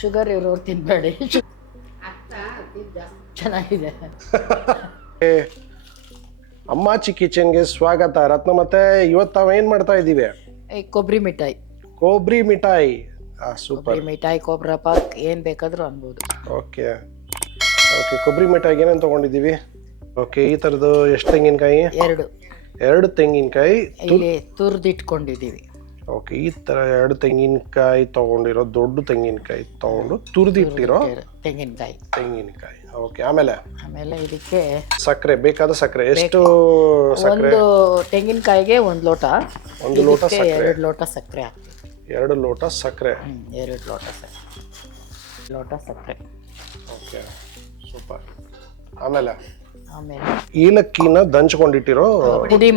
Sugar ಇರೋರು ತಿನ್ಬೇಡಿ. ಚೆನ್ನಾಗಿದೆ. ಅಮ್ಮಾಚಿ ಕಿಚನ್ಗೆ ಸ್ವಾಗತ. ರತ್ನ, ಮತ್ತೆ ಇವತ್ತು ನಾವು ಏನು ಮಾಡ್ತಾ ಇದ್ದೀವಿ? ಕೊಬ್ಬರಿ ಮಿಠಾಯಿ. ಕೊಬ್ಬರಿ ಮಿಠಾಯಿ. ಸೂಪರ್. ಕೊಬ್ಬರಿ ಮಿಠಾಯಿ, ಕೊಬ್ಬರಿ ಪಾಕ್ ಏನು ಬೇಕಾದರೂ ಅನ್ಬೋದು. Okay okay. ಕೊಬ್ಬರಿ ಮಿಠಾಯಿಗೆ ಏನೇನು ತೊಗೊಂಡಿದ್ದೀವಿ? ಓಕೆ, ಈ ಥರದ್ದು ಎಷ್ಟು ತೆಂಗಿನಕಾಯಿ? ಎರಡು ತೆಂಗಿನಕಾಯಿ ಇಲ್ಲಿ ತುರಿದಿಟ್ಕೊಂಡಿದ್ದೀವಿ. ಓಕೆ, ಈ ಥರ 2 ತೆಂಗಿನಕಾಯಿ ತೊಗೊಂಡಿರೋ, ದೊಡ್ಡ ತೆಂಗಿನಕಾಯಿ ತೊಗೊಂಡು ತುರಿದಿಟ್ಟಿರೋ ತೆಂಗಿನಕಾಯಿ. ಓಕೆ, ಆಮೇಲೆ ಇದಕ್ಕೆ ಸಕ್ಕರೆ, ಬೇಕಾದ ಸಕ್ಕರೆ. ಎಷ್ಟು ಸಕ್ಕರೆ? ಒಂದು ತೆಂಗಿನಕಾಯಿಗೆ 1 ಲೋಟ. 1 ಲೋಟ ಸಕ್ಕರೆ. 2 ಲೋಟ ಸಕ್ಕರೆ ಹಾಕ್ತೀವಿ. 2 ಲೋಟ ಸಕ್ಕರೆ. 2 ಲೋಟ ಸಕ್ಕರೆ. Okay, super. ಆಮೇಲೆ ಏಲಕ್ಕಿನ ದಂಚ್ಕೊಂಡಿಟ್ಟಿರೋ, ಪುಡಿ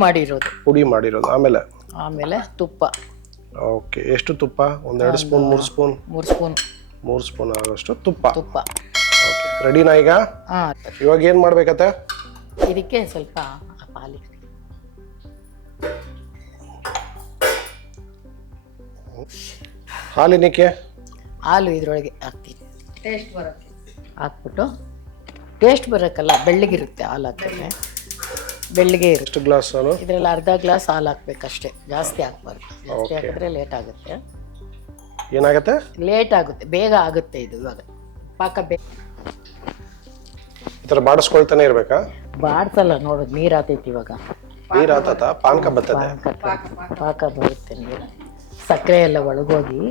ಮಾಡಿರೋದು. ಆಮೇಲೆ ತುಪ್ಪ. ಓಕೆ, ಎಷ್ಟು ತುಪ್ಪ? 2 ಸ್ಪೂನ್, 3 ಸ್ಪೂನ್? 3 ಸ್ಪೂನ್ ಆಗೋಷ್ಟು ತುಪ್ಪ. ಓಕೆ, ರೆಡಿನಾ ಈಗ? ಇವಾಗ ಏನು ಮಾಡ್ಬೇಕತ್ತೆ? ಇದಕ್ಕೆ ಸ್ವಲ್ಪ ಹಾಲಿನಕ್ಕೆ ಹಾಲು ಇದ್ರೊಳಗೆ ಹಾಕ್ತೀನಿ. ಟೇಸ್ಟ್ ಬರೋಕ್ಕೆ ಹಾಕ್ಬಿಟ್ಟು, ಟೇಸ್ಟ್ ಬರೋಕ್ಕಲ್ಲ, ಬೆಳ್ಳಗಿರುತ್ತೆ ಹಾಲು ಹಾಕಿದ್ರೆ. ಬೆಳ್ಳಗೆ ಇರುತ್ತೆ. ಎಷ್ಟು ಗ್ಲಾಸ್ ಹಾಲು? ಇದರಲ್ಲಿ ಅರ್ಧ ಗ್ಲಾಸ್ ಹಾಲು ಹಾಕ್ಬೇಕಷ್ಟೇ, ಜಾಸ್ತಿ ಹಾಕ್ಬಾರ್ದು. ಜಾಸ್ತಿ ಹಾಕಿದ್ರೆ ಲೇಟ್ ಆಗುತ್ತೆ. ಏನಾಗುತ್ತೆ? ಲೇಟ್ ಆಗುತ್ತೆ, ಬೇಗ ಆಗುತ್ತೆ ಇದು. ಇವಾಗ ಪಾಕ ಈ ಥರ ಬಾಡಿಸ್ಕೊಳ್ತಾನೆ ಇರಬೇಕಾ? ಬಾಡ್ಸಲ್ಲ, ನೋಡೋದು ನೀರು ಆತೈತಿ. ಇವಾಗ ನೀರು ಆತತ, ಪಾಕ ಬರ್ತದೆ. ಪಾಕ ಬರುತ್ತೆ, ನೀರು, ಸಕ್ಕರೆ ಎಲ್ಲ ಒಳಗೋಗಿ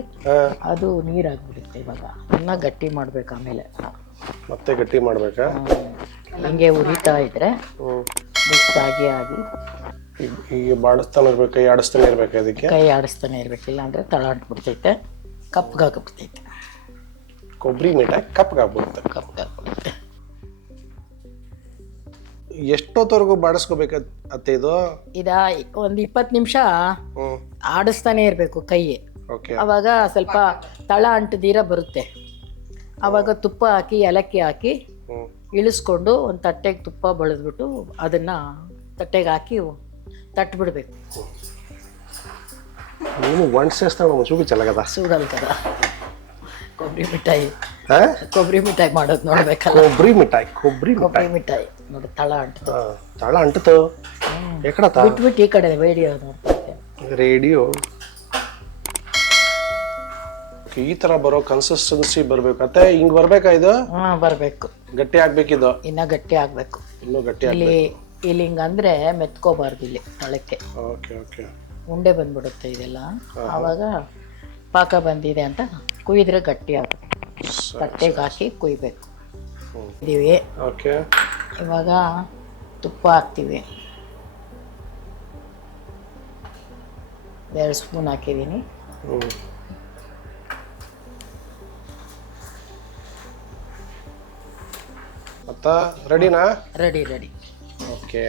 ಅದು ನೀರಾಗ್ಬಿಡುತ್ತೆ. ಇವಾಗ ಇನ್ನ ಗಟ್ಟಿ ಮಾಡ್ಬೇಕು. ಆಮೇಲೆ ಮತ್ತೆ ಗಟ್ಟಿ ಮಾಡ್ಬೇಕಾ? ಹಿಂಗೆ ಉರಿತಾ ಇದ್ರೆ ಮಿಕ್ಸ್ ಆಗಿ ಈಗ ಬಾಡಿಸ್ತಾನೆ ಇರ್ಬೇಕು, ಕೈ ಆಡಿಸ್ತಾನೆ ಇರ್ಬೇಕು. ಅದಕ್ಕೆ ಕೈ ಆಡಿಸ್ತಾನೆ ಇರ್ಬೇಕಿಲ್ಲ ಅಂದ್ರೆ ತಳ ಅಂಟ್ಬಿಡ್ತೈತೆ, ಕಪ್ಪಗಾಗ್ಬಿಡ್ತೈತೆ. ಕೊಬ್ಬರಿ ಮಿಠಾಯಿ ಕಪ್ಪಗಾಗ್ಬಿಡುತ್ತೆ. ಎಷ್ಟೊತ್ತವರೆಗೂ ಬಾಡಿಸ್ಕೋಬೇಕತ್ತೆ ಇದು? ಒಂದು 20 ನಿಮಿಷ ಆಡಿಸ್ತಾನೆ ಇರಬೇಕು ಕೈ. ಅವಾಗ ಸ್ವಲ್ಪ ತಳ ಅಂಟದೀರ ಬರುತ್ತೆ. ಅವಾಗ ತುಪ್ಪ ಹಾಕಿ, ಏಲಕ್ಕಿ ಹಾಕಿ ಇಳಿಸ್ಕೊಂಡು ಒಂದು ತಟ್ಟೆಗೆ ತುಪ್ಪ ಬಳಿದ್ಬಿಟ್ಟು ಅದನ್ನ ತಟ್ಟೆಗೆ ಹಾಕಿ ತಟ್ಬಿಡ್ಬೇಕು. ಸೂಡಲ್ ಕದ ಕೊಬ್ಬರಿ ಮಿಠಾಯಿ ಮಾಡೋದು ನೋಡ್ಬೇಕಲ್ಲ. ಕೊಬ್ಬರಿ ಮಿಠಾಯಿ ನೋಡಿ, ತಳ ಅಂಟು ಬಿಟ್ಬಿಟ್ಟು ಈ ಕಡೆ ರೇಡಿಯೋ ಈ ತರ ಬರೋ ಕನ್ಸಿಸ್ಟೆನ್ಸಿ ಬರ್ಬೇಕು. ಮತ್ತೆ ಹಿಂಗ್ ಬರ್ಬೇಕಾ ಇದು? ಬರ್ಬೇಕು. ಗಟ್ಟಿ ಆಗ್ಬೇಕಿದು. ಇನ್ನ ಗಟ್ಟಿ ಆಗ್ಬೇಕು. ಇನ್ನೂ ಗಟ್ಟಿ ಇಲ್ಲಿ ಹಿಂಗ ಅಂದ್ರೆ ಮೆತ್ಕೋಬಾರ್ದು. ಇಲ್ಲಿ ತಳಕ್ಕೆ ಉಂಡೆ ಬಂದ್ಬಿಡುತ್ತೆ ಇದೆಲ್ಲ. ಆವಾಗ ಪಾಕ ಬಂದಿದೆ ಅಂತ ಕುಯ್ದ್ರೆ ಗಟ್ಟಿ ಆಗುತ್ತೆ. ತಟ್ಟೆಗೆ ಹಾಕಿ ಕುಯ್ಬೇಕು. ಇದೀವಿ. ಇವಾಗ ತುಪ್ಪ ಹಾಕ್ತೀವಿ. 2 ಸ್ಪೂನ್ ಹಾಕಿದೀನಿ. ರೆಡಿನಾ? ರೆಡಿ. ಓಕೆ,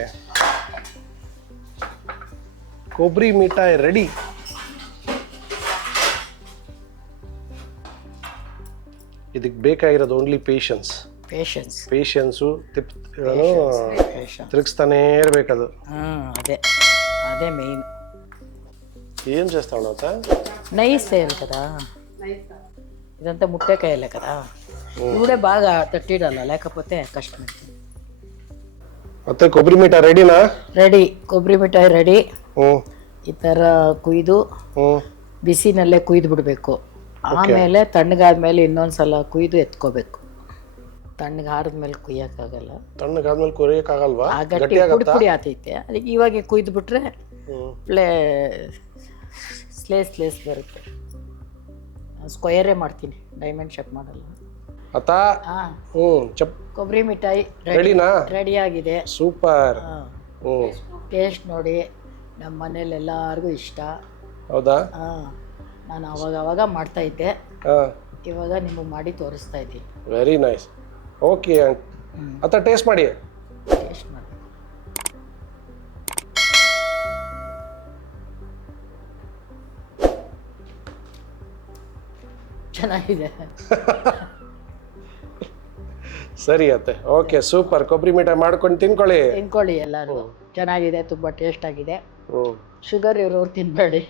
ಕೊಬ್ಬರಿ ಮಿಠಾಯಿ ರೆಡಿ. ಇದಕ್ಕೆ ಬೇಕಾಗಿರೋದು ಓನ್ಲಿ ಪೇಷನ್ಸು. ತಿರುಗಿಸ್ತಾನೆ ಇರ್ಬೇಕದು. ಅದೇ ಮೇನ್. ఏం చేస్తావు అత్త? నైస్ వేయాలి కదా, ఇదంతా ముట్టకాయలే కదా. ఇప్పుడే బాగా తట్టిడాల, లేకపోతే కష్టం. ಮತ್ತೆ ಕೊಬ್ಬರಿ ಮಿಠಾಯಿ ರೆಡಿನಾ? ರೆಡಿ. ಕೊಬ್ಬರಿ ಮಿಠಾಯಿ ರೆಡಿ. ಈ ಥರ ಕುಯ್ದು ಬಿಸಿನಲ್ಲೇ ಕುಯ್ದು ಬಿಡಬೇಕು. ಆಮೇಲೆ ತಣ್ಣಗಾದ್ಮೇಲೆ ಇನ್ನೊಂದ್ಸಲ ಕುಯ್ದು ಎತ್ಕೋಬೇಕು. ತಣ್ಣಗಾದ್ಮೇಲೆ ಕುಯ್ಯಕ್ಕಾಗಲ್ಲ. ತಣ್ಣಗಾದ್ಮೇಲೆ ಕುಯ್ಯಕ್ಕಾಗಲ್ವಾ? ಗಟ್ಟಿ ಪುಡಿ ಆತೈತೆ. ಅದಕ್ಕೆ ಇವಾಗ ಕುಯ್ದು ಬಿಟ್ರೆ ಸ್ಲೇಸ್ ಬರುತ್ತೆ. ಸ್ಕ್ವಯರೇ ಮಾಡ್ತೀನಿ, ಡೈಮಂಡ್ ಶೇಪ್ ಮಾಡಲ್ಲ. ಕೊಬ್ಬರಿ ಮಿಠಾಯಿ ರೆಡಿ ಆಗಿದೆ. ಸೂಪರ್. ಟೇಸ್ಟ್ ನೋಡಿ, ನಮ್ಮ ಮನೇಲಿ ಎಲ್ಲರಿಗೂ ಇಷ್ಟ. ಹೌದಾ? ನಾನು ಅವಾಗ ಮಾಡ್ತಾ ಇದ್ದೆ, ಇವಾಗ ನಿಮಗೆ ಮಾಡಿ ತೋರಿಸ್ತಾ ಇದ್ದೀನಿ. Very nice. ಓಕೆ ಅತ್ತ, ಟೇಸ್ಟ್ ಮಾಡಿ. ಚೆನ್ನಾಗಿದೆ. ಸರಿ ಅತ್ತೆ. Okay, super. ಕೊಬ್ಬರಿ ಮಿಠಾಯಿ ಮಾಡ್ಕೊಂಡು ತಿನ್ಕೊಳ್ಳಿ ಎಲ್ಲರೂ. ಚೆನ್ನಾಗಿದೆ, ತುಂಬ ಟೇಸ್ಟ್ ಆಗಿದೆ. ಶುಗರ್ ಇರೋರು ತಿನ್ಬೇಡಿ.